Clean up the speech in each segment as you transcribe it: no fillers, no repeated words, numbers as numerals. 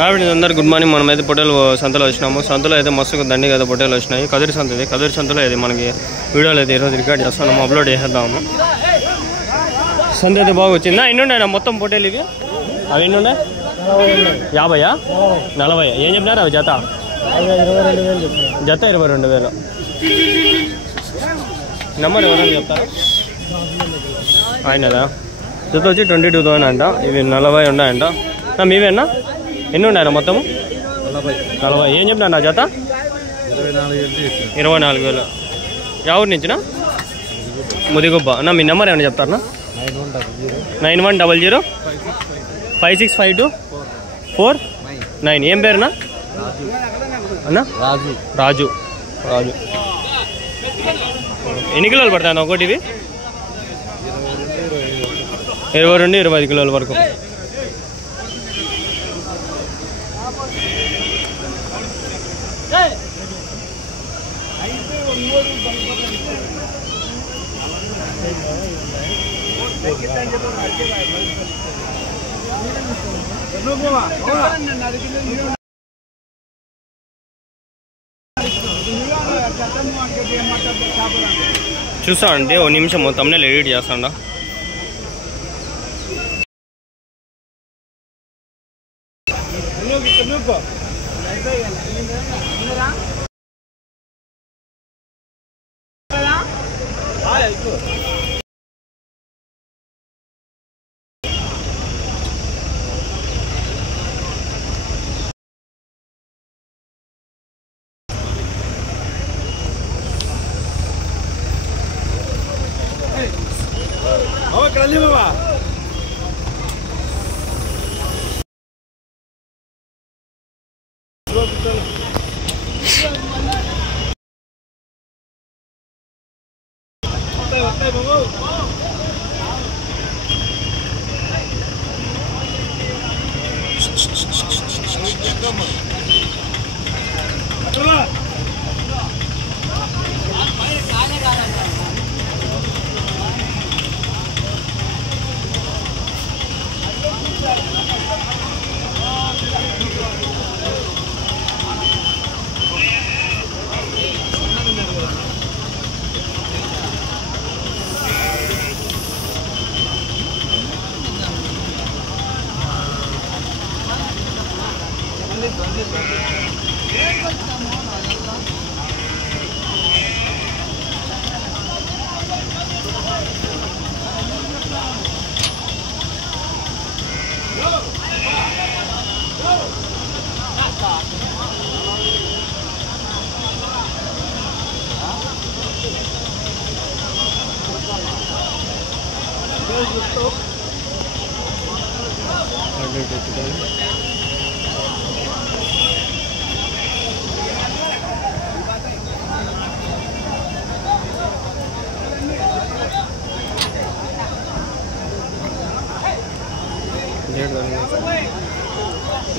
కాబట్టి అందరు good morning. మనమైతే పొట్టేలు సంతలో వచ్చినాము. సంతలో అయితే మస్తు దండి కదా పొట్టేలు వచ్చినాయి. కదిరి సంత ఇది. కదిరి సంతలో ఇది మనకి వీడియోలు అయితే ఈరోజు రికార్డ్ చేస్తున్నాము, అప్లోడ్ చేసేద్దాము. సంత అయితే బాగా వచ్చిందా? ఎన్ని ఉన్నాయి మొత్తం పొట్టేలు ఇవి? అవి ఎన్ని ఉన్నాయి? 50, 40. ఏం చెప్పినారు అవి? జత 22,000. నెంబర్ ఎవరైనా చెప్తారా? ఆయనదా? జత వచ్చి 22,000 అంట. ఇవి 40 ఉన్నాయంట. మీవేనా? ఎన్ని ఉన్నాయన్నా మొత్తము? 40. ఏం చెప్పినా నా జత? 24,000. ఎవరి నుంచినా? ముదిగుబ్బ అన్న. మీ నెంబర్ ఏమైనా చెప్తారన్నా? 9100 565249. ఏం పేరునా అన్నా? రాజు. ఎన్ని కిలోలు పడతాయి ఒకటి? ఇవి 20 నుండి 25 కిలోల వరకు. చూస్తా అండి, ఓ నిమిషం మొత్తంనే ఎడిట్ చేస్తాండా.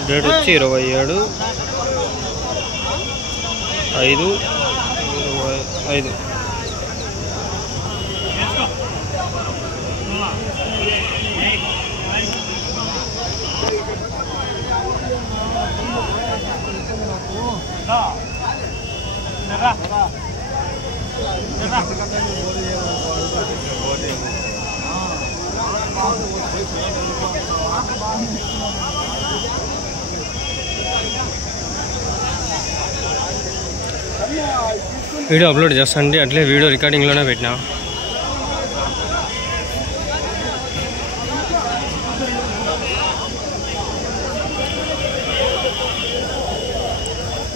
డేట్ వచ్చి 27/5/25. వీడియో అప్లోడ్ చేస్తాండి, అట్లే వీడియో రికార్డింగ్లోనే పెట్టినా.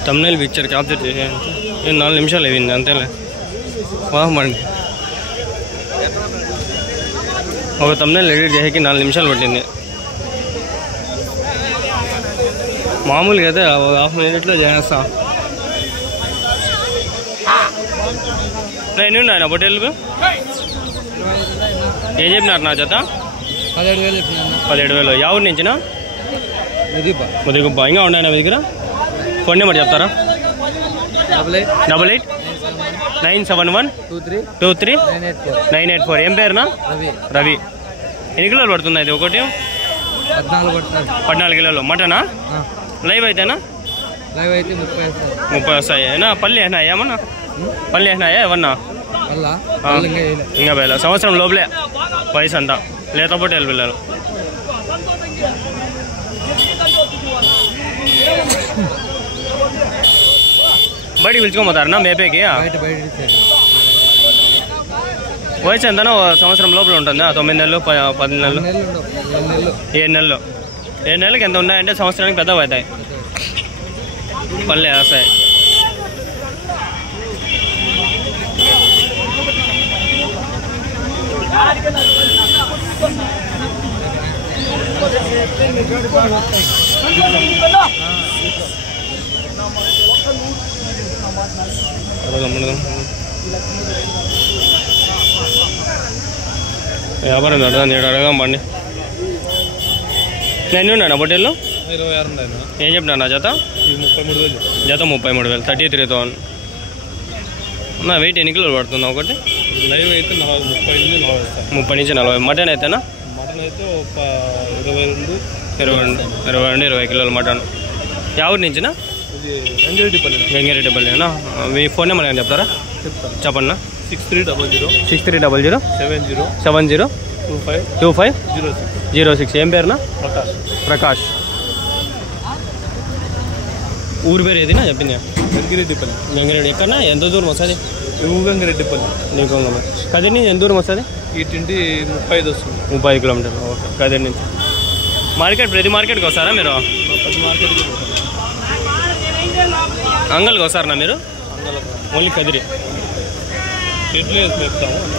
తమ్నైల్ పిక్చర్ క్యాప్చర్ చేసేయండి. 4 నిమిషాలు అయింది అంతేలే. వాహమండి, ఒక తమ్నైల్ ఎడిట్ చేసేకి 4 నిమిషాలు పట్టింది. మామూలుగా అయితే ఒక హాఫ్ మినిట్లో చేస్తా. ఎన్ని ఉన్నాయి పొట్టేలు? ఏం చెప్పినారు నా జత? 17,000. ఎవరి నుంచినా? ముదిగుబ్బ. ఇంకా ఉన్నాయా మీ దగ్గర? ఫోన్ నెంబర్ చెప్తారా? 8897123984. ఏం పేరునా? రవి. ఎన్ని కిలోలు పడుతుంది ఇది ఒకటి? 14 కిలోలు. మటనా? లైవ్ అయితేనా? లైవ్ అయితే 30 వస్తాయి. అయినా పల్లి అయినాయా ఏమన్నా? పల్లి అయినాయా ఏమన్నా? ఇంకా వేళ సంవత్సరం లోపలే వయసు అంతా లేత పొట్టేలు పిల్లలు. బయటికి పిలుచుకోపోతారన్నా మేపేకి? వయసు ఎంతనా? సంవత్సరం లోపల ఉంటుందా? 9 నెలలు 10 నెలలు 7 నెలలు 7 నెలలకి ఎంత ఉన్నాయంటే సంవత్సరానికి పెద్దవి అవుతాయి. పల్లె వస్తాయి. వ్యాపారం జరుగుతుంది. నేను అడగదాం పండి. ఎన్ని ఉన్నాయన్నా పొట్టేళ్ళు? 26. ఏం చెప్పినా జత? 33,000. జత 33,000, 33,000. నా వెయిట్ ఎన్ని కిలోలు పడుతుందా ఒకటి? లైవ్ అయితే 30 నుంచి 40. మటన్ అయితేనా? మటన్ అయితే ఒక 22 కిలోలు మటన్. ఎవరి నుంచినా? వెంగిరెడ్డిపల్లినా? మీ ఫోన్ నెంబర్ ఏమైనా చెప్తారా? చెప్పన్నా. 6300 70 25 06. ఏం పేరునా? ప్రకాష్. ఊరి పేరు ఏదినా చెప్పింది? వెంగిరెడ్డి. ఎక్కడన్నా? ఎంత దూరం వస్తుంది? వెంగిరెడ్డిపల్లి. నీకు కదిరి నుంచి ఎంత దూరం వస్తుంది? ఇటు 35 వస్తుంది. 35 కిలోమీటర్లు. ఓకే. కదిరి నుంచి మార్కెట్, ప్రతి మార్కెట్కి వస్తారా మీరు? అంగల్కి వస్తారన్నా మీరు? ఓన్లీ కదిరి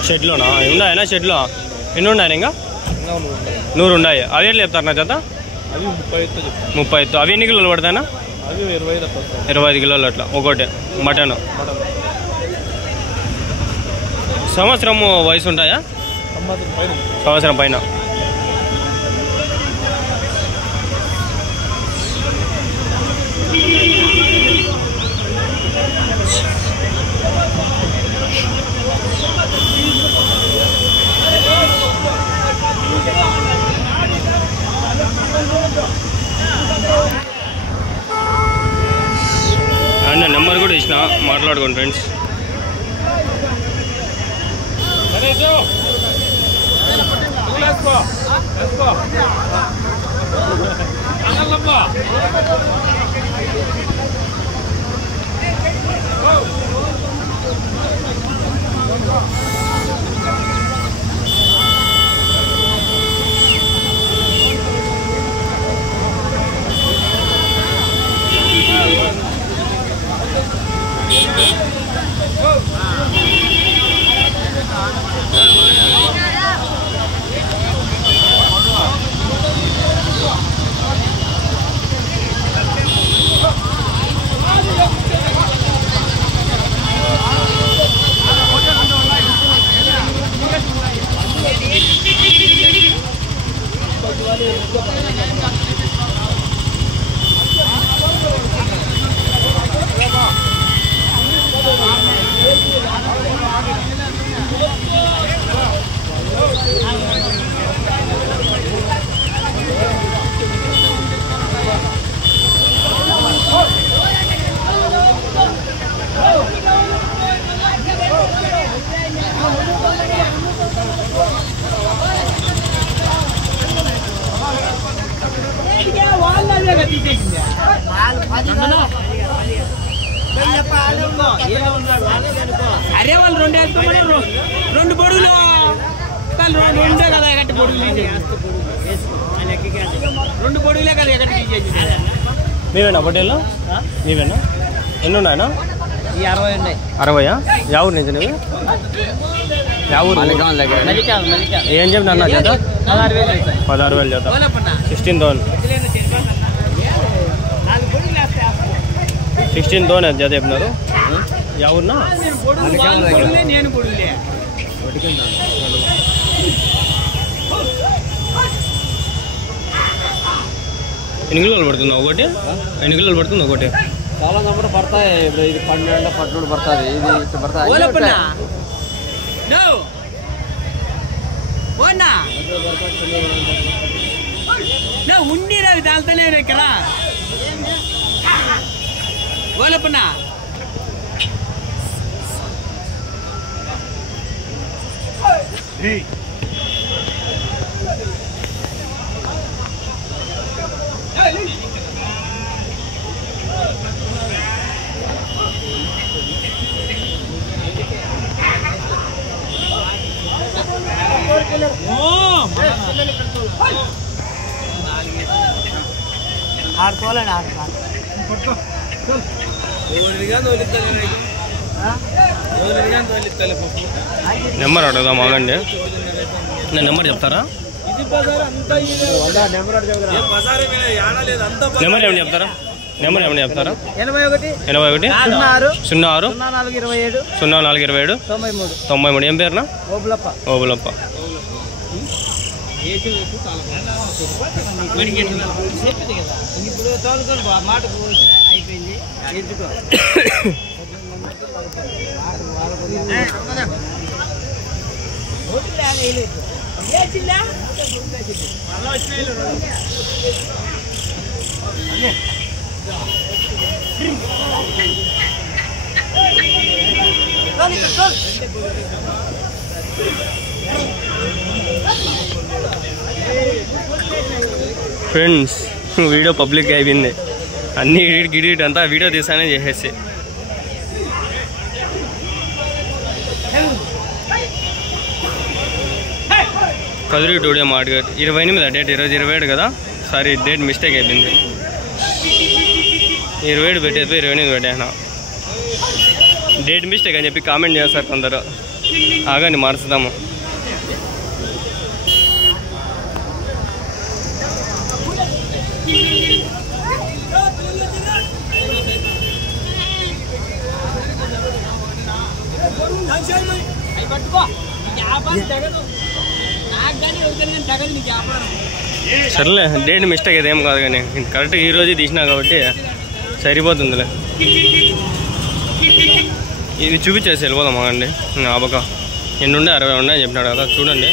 షెడ్లోనా? ఉన్నాయనా షెడ్లో? ఎన్ని ఉన్నాయని? ఇంకా 100 ఉన్నాయి. అవి ఎట్లా చెప్తారు నా జత? అవి 30. అవి ఎన్ని కిలోలు పడతాయనా? అవి 25 కిలోలు అట్లా ఒకటి మటన్. సంవత్సరం వయసు ఉంటాయా? సంవత్సరం పైన. అండ్ నెంబర్ కూడా ఇచ్చిన, మాట్లాడుకోండి ఫ్రెండ్స్. అరే వాళ్ళు 2 పొడుగులు రెండే కదా ఎగట్టి పొడుగులు 2 పొడుగులే కదా ఎగట్టి తీసేసి. మీవేనా పొట్టేళ్ళు? మీవేనా? ఎన్ని ఉన్నాయనా? 60 ఉన్నాయి. 60? యావూరు నుంచి నువ్వు? యావూరు? ఏం చెప్పిన అన్న జత? 16,000 జత. 16,000. 16,000 జత చెప్పినారు. ఎవరున్నా? నేను పొడుగులే. ఎన్ని కిలోలు పడుతుంది ఒకటి? 8 కిలోలు పడుతుంది ఒకటి. చాలా నెంబర్ పడతాయి. ఇది 12 14 పడుతుంది. ఇది పడుతుంది. ఉండి నాకు తాళ్తానే ఇక్కడ కలపనా నెంబర్ అడుగుదాం ఆగండి. నేను నెంబర్ చెప్తారా? నెంబర్ ఏమని చెప్తారా? నెంబర్ ఏమని చెప్తారా? 81 06 0427 93. ఏం పేరునా? ఓబులప్ప. ఫ్రెండ్స్ వీడియో పబ్లిక్ అయిపోయింది. అన్ని గిడిట్ అంతా వీడియో తీసానే చేసేసి కదిరి టూడే మాట్లాడు 28 డేట్ 27 కదా. సారీ డేట్ మిస్టేక్ అయిపోయింది. 27 పెట్టేసి 28 పెట్టేనా. డేట్ మిస్టేక్ అని చెప్పి కామెంట్ చేస్తారు కొందరు. ఆగండి మార్చుదాము. సర్లే డేట్ మిస్టేక్ అయితే ఏం కాదు కానీ కరెక్ట్గా ఈరోజు తీసినా కాబట్టి సరిపోతుందిలే. ఇది చూపించేసి వెళ్ళిపోదాం అండి. ఆబక ఎన్ని ఉండే 60 ఉన్నాయని చెప్పినాడు కదా చూడండి.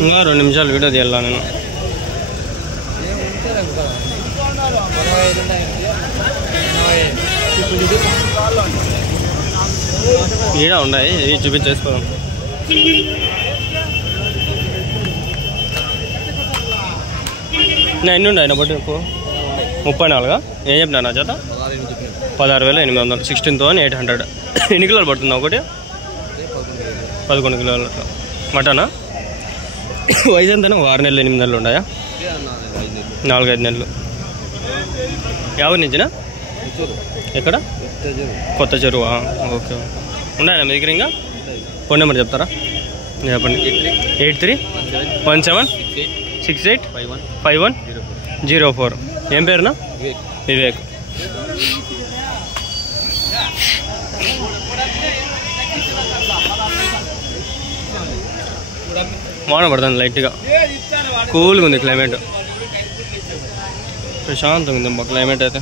ఇంకా 2 నిమిషాలు వీడియో తీయాలా నేను. ఈడ ఉన్నాయి ఇవి చూపించేసుకోదాం. ఎన్ని ఉన్నాయి నా బట్టి 34. ఏం చెప్పినా నా చేత 16,800 16,800. ఎన్ని కిలోలు పడుతుందా ఒకటి? 11 కిలోలు అట్లా. మటనా వయసు ఎంతైనా 6 నెలలు 8 నెలలు ఉన్నాయా? 4-5 నెలలు. ఎవరి నుంచినా? ఎక్కడ? కొత్త చెరువా? ఓకే. ఉన్నాయా మీ దగ్గర ఇంకా? ఫోన్ నెంబర్ చెప్తారా? చెప్పండి. 8317685104. ఏం పేరునా? వివేక్. వాన పడుతుంది లైట్గా. కూల్గా ఉంది క్లైమేట్. ప్రశాంతంగా ఉంది మా క్లైమేట్ అయితే.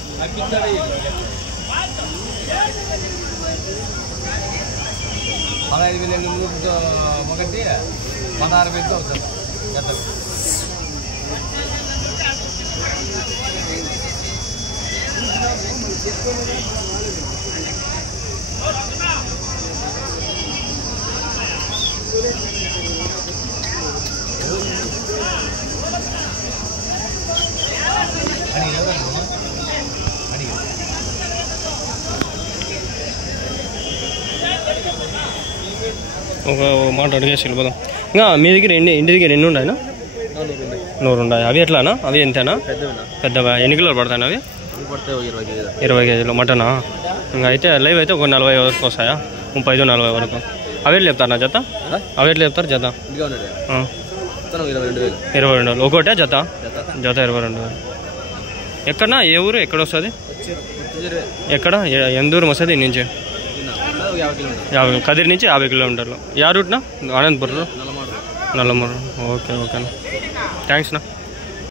ఒక మాట అడిగేసి వెళ్ళిపోదాం. ఇంకా మీ దగ్గర ఇంటి దగ్గర ఎన్ని ఉన్నాయినా? 100 ఉన్నాయి. అవి ఎట్లానా? అవి ఎంతేనా? పెద్దవా? ఎన్ని కిలోలు పడతాయి అవి? 20 కేజీలు. మటనా? ఇంకా అయితే లైవ్ అయితే ఒక 40 వరకు వస్తాయా? 35-40 వరకు. అవి ఎట్లా చెప్తారు నా జత? అవి ఎట్లా చెప్తారు జత? 22,000 ఒకటే జత? జత 22,000. ఎక్కడన్నా? ఏ ఊరు? ఎక్కడ వస్తుంది? ఎక్కడ? ఎంత దూరం వస్తుంది నుంచి? 50 కదిరి నుంచి 50 కిలోమీటర్లు. యా రూట్నా? అనంతపురం, నల్లమూరు. ఓకే ఓకేనా, థ్యాంక్స్నా.